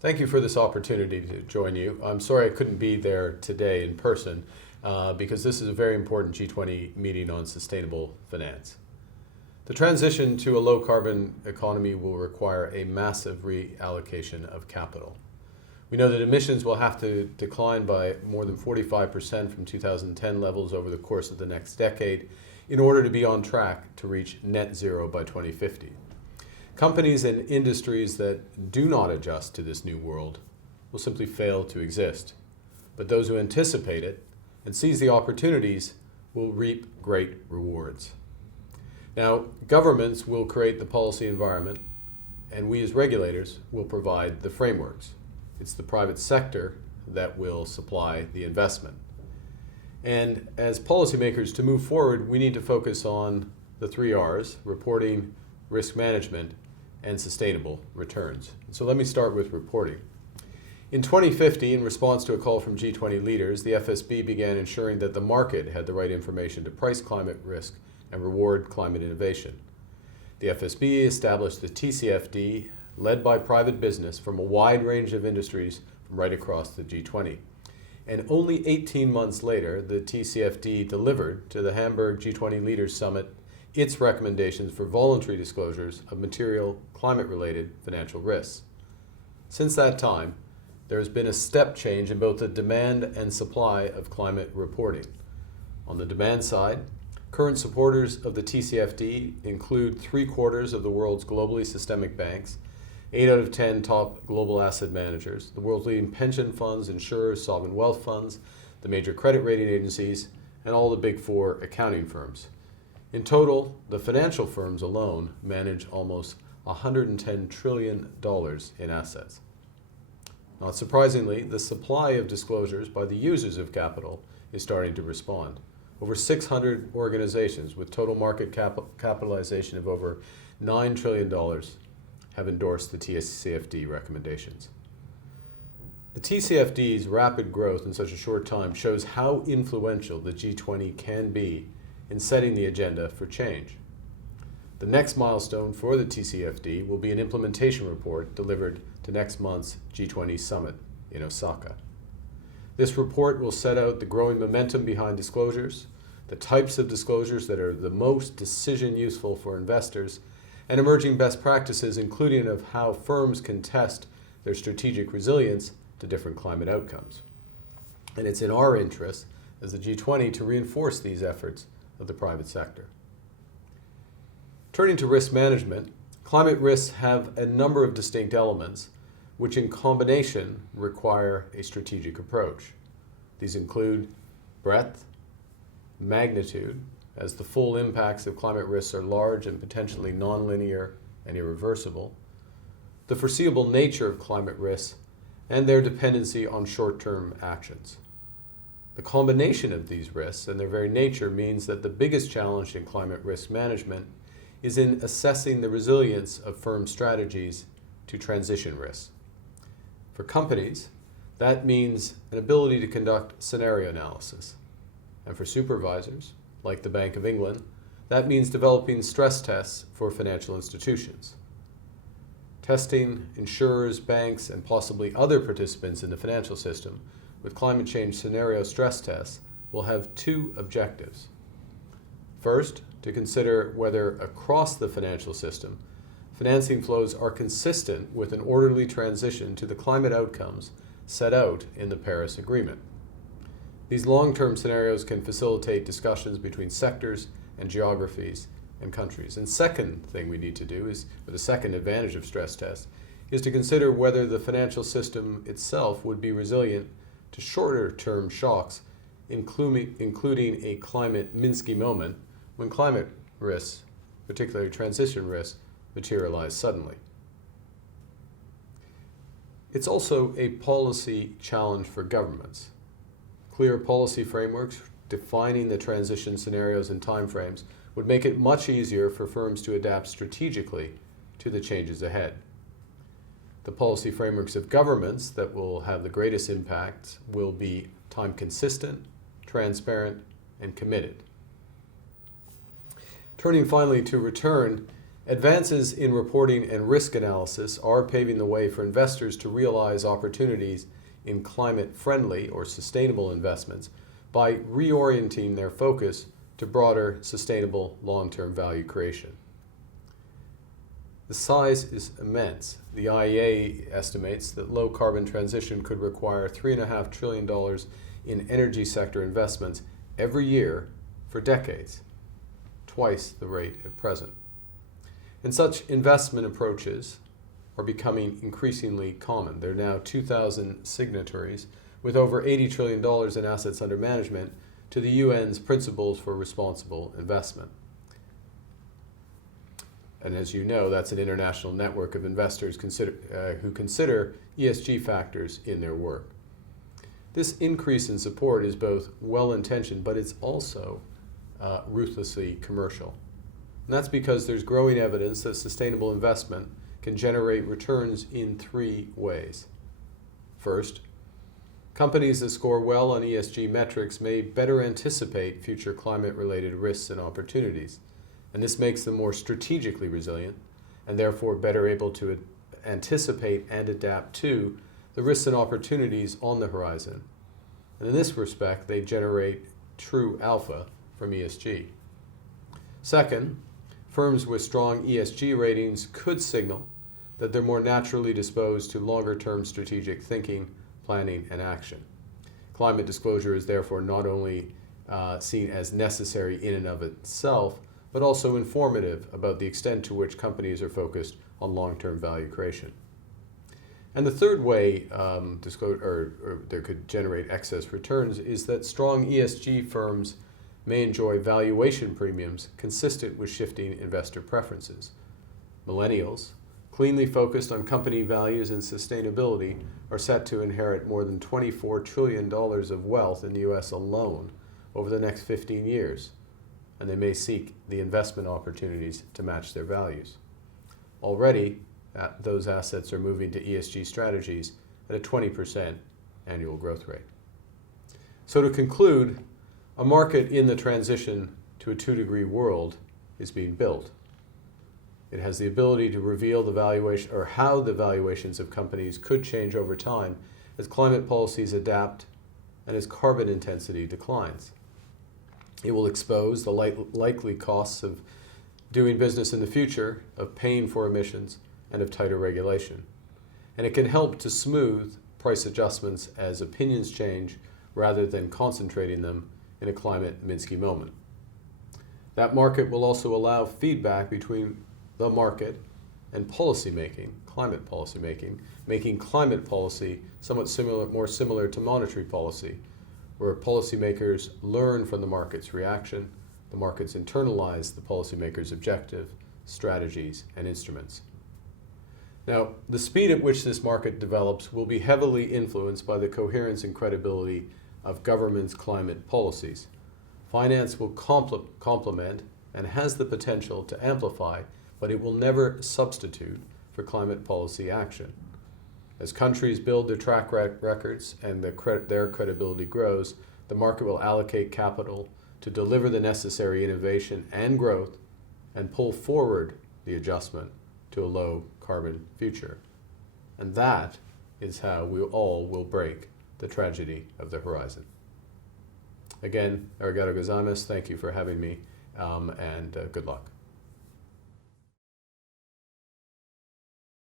Thank you for this opportunity to join you. I'm sorry I couldn't be there today in person because this is a very important G20 meeting on sustainable finance. The transition to a low-carbon economy will require a massive reallocation of capital. We know that emissions will have to decline by more than 45% from 2010 levels over the course of the next decade in order to be on track to reach net zero by 2050. Companies and industries that do not adjust to this new world will simply fail to exist. But those who anticipate it and seize the opportunities will reap great rewards. Now, governments will create the policy environment, and we as regulators will provide the frameworks. It's the private sector that will supply the investment. And as policymakers, to move forward, we need to focus on the 3 R's: reporting, risk management, and sustainable returns. So let me start with reporting. In 2050, in response to a call from G20 leaders, the FSB began ensuring that the market had the right information to price climate risk and reward climate innovation. The FSB established the TCFD, led by private business from a wide range of industries from right across the G20. And only 18 months later, the TCFD delivered to the Hamburg G20 Leaders Summit its recommendations for voluntary disclosures of material climate-related financial risks. Since that time, there has been a step change in both the demand and supply of climate reporting. On the demand side, current supporters of the TCFD include 3/4 of the world's globally systemic banks, 8 out of 10 top global asset managers, the world's leading pension funds, insurers, sovereign wealth funds, the major credit rating agencies, and all the big 4 accounting firms. In total, the financial firms alone manage almost $110 trillion in assets. Not surprisingly, the supply of disclosures by the users of capital is starting to respond. Over 600 organizations with total market capitalization of over $9 trillion have endorsed the TCFD recommendations. The TCFD's rapid growth in such a short time shows how influential the G20 can be in setting the agenda for change. The next milestone for the TCFD will be an implementation report delivered to next month's G20 summit in Osaka. This report will set out the growing momentum behind disclosures, the types of disclosures that are the most decision useful for investors, and emerging best practices, including of how firms can test their strategic resilience to different climate outcomes. And it's in our interest as the G20 to reinforce these efforts of the private sector. Turning to risk management, climate risks have a number of distinct elements which in combination require a strategic approach. These include breadth, magnitude, as the full impacts of climate risks are large and potentially nonlinear and irreversible, the foreseeable nature of climate risks, and their dependency on short-term actions. The combination of these risks and their very nature means that the biggest challenge in climate risk management is in assessing the resilience of firm strategies to transition risks. For companies, that means an ability to conduct scenario analysis. And for supervisors, like the Bank of England, that means developing stress tests for financial institutions. Testing insurers, banks, and possibly other participants in the financial system with climate change scenario stress tests will have 2 objectives. First, to consider whether across the financial system, financing flows are consistent with an orderly transition to the climate outcomes set out in the Paris Agreement. These long-term scenarios can facilitate discussions between sectors and geographies and countries. And second thing we need to do is, or the second advantage of stress tests, is to consider whether the financial system itself would be resilient to shorter-term shocks, including a climate Minsky moment when climate risks, particularly transition risks, materialize suddenly. It's also a policy challenge for governments. Clear policy frameworks defining the transition scenarios and timeframes would make it much easier for firms to adapt strategically to the changes ahead. The policy frameworks of governments that will have the greatest impact will be time consistent, transparent, and committed. Turning finally to return, Advances in reporting and risk analysis are paving the way for investors to realize opportunities in climate-friendly or sustainable investments by reorienting their focus to broader, sustainable, long-term value creation. The size is immense. The IEA estimates that low-carbon transition could require $3.5 trillion in energy sector investments every year for decades, twice the rate at present. And such investment approaches are becoming increasingly common. There are now 2,000 signatories with over $80 trillion in assets under management to the UN's Principles for Responsible Investment. And as you know, that's an international network of investors who consider ESG factors in their work. This increase in support is both well-intentioned, but it's also ruthlessly commercial. And that's because there's growing evidence that sustainable investment can generate returns in three ways. First, companies that score well on ESG metrics may better anticipate future climate-related risks and opportunities, and this makes them more strategically resilient and therefore better able to anticipate and adapt to the risks and opportunities on the horizon. And in this respect, they generate true alpha from ESG. Second, firms with strong ESG ratings could signal that they're more naturally disposed to longer-term strategic thinking, planning, and action. Climate disclosure is therefore not only seen as necessary in and of itself, but also informative about the extent to which companies are focused on long-term value creation. And the third way there could generate excess returns is that strong ESG firms may enjoy valuation premiums consistent with shifting investor preferences. Millennials, cleanly focused on company values and sustainability, are set to inherit more than $24 trillion of wealth in the US alone over the next 15 years, and they may seek the investment opportunities to match their values. Already, those assets are moving to ESG strategies at a 20% annual growth rate. So to conclude, a market in the transition to a 2-degree world is being built. It has the ability to reveal the valuation or how the valuations of companies could change over time as climate policies adapt and as carbon intensity declines. It will expose the likely costs of doing business in the future, of paying for emissions, and of tighter regulation. And it can help to smooth price adjustments as opinions change rather than concentrating them in a climate Minsky moment. That market will also allow feedback between the market and policymaking, climate policymaking, making climate policy somewhat more similar to monetary policy, where policymakers learn from the market's reaction, the markets internalize the policymakers' objective, strategies, and instruments. Now, the speed at which this market develops will be heavily influenced by the coherence and credibility of government's climate policies. Finance will complement and has the potential to amplify, but it will never substitute for climate policy action. As countries build their track records and their credibility grows, the market will allocate capital to deliver the necessary innovation and growth and pull forward the adjustment to a low carbon future. And that is how we all will break the tragedy of the horizon. Again, arigato gozaimasu, thank you for having me, and good luck.